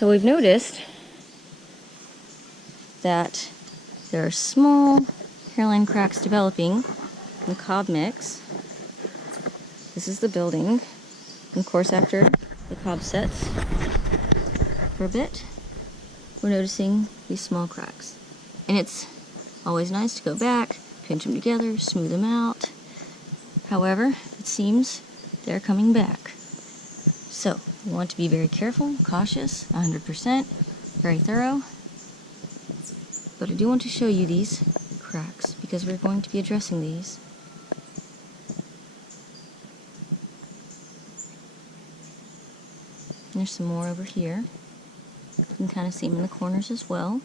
So we've noticed that there are small hairline cracks developing in the cob mix. This is the building. And of course, after the cob sets for a bit, we're noticing these small cracks. And it's always nice to go back, pinch them together, smooth them out. However, it seems they're coming back. So, we want to be very careful, cautious, 100%, very thorough. But I do want to show you these cracks because we're going to be addressing these. There's some more over here. You can kind of see them in the corners as well.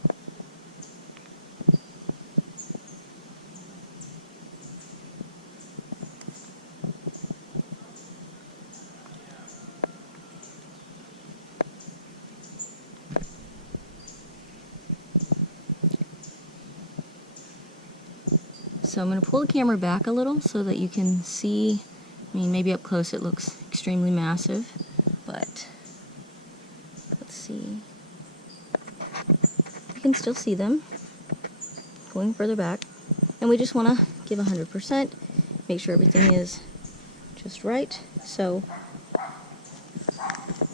So I'm going to pull the camera back a little so that you can see, I mean, maybe up close it looks extremely massive, but let's see. You can still see them going further back. And we just want to give 100%, make sure everything is just right. So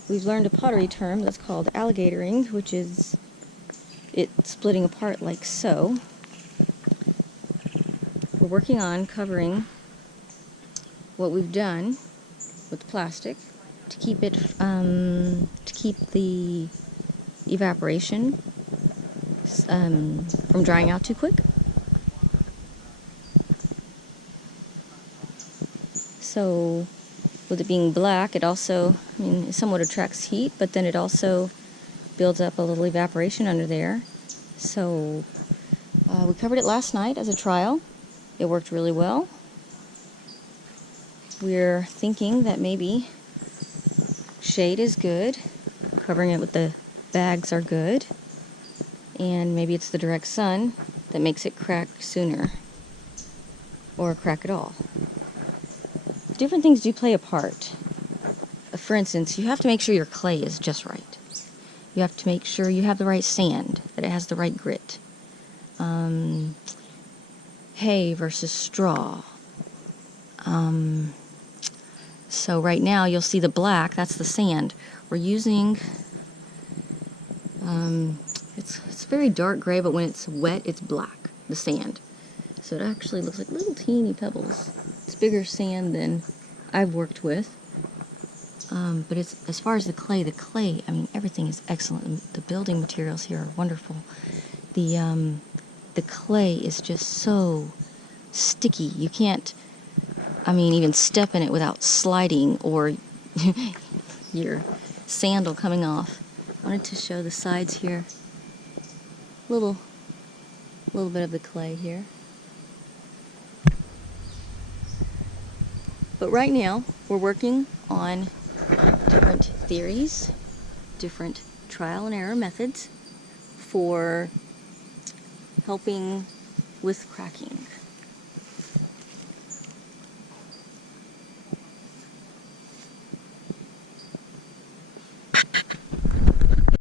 we've learned a pottery term that's called alligatoring, which is it splitting apart like so. We're working on covering what we've done with plastic to keep it to keep the evaporation from drying out too quick. So with it being black, it also, I mean, it somewhat attracts heat, but then it also builds up a little evaporation under there. So we covered it last night as a trial. It worked really well. We're thinking that maybe shade is good, covering it with the bags are good, and maybe it's the direct sun that makes it crack sooner, or crack at all. Different things do play a part. For instance, you have to make sure your clay is just right. You have to make sure you have the right sand, that it has the right grit. Hay versus straw. So right now you'll see the black, that's the sand. We're using, it's very dark gray, but when it's wet, it's black, the sand. So it actually looks like little teeny pebbles. It's bigger sand than I've worked with. But it's, as far as the clay, I mean, everything is excellent. The building materials here are wonderful. The clay is just so sticky. You can't, I mean, even step in it without sliding or your sandal coming off. I wanted to show the sides here. Little bit of the clay here. But right now, we're working on different theories, different trial and error methods for helping with cracking.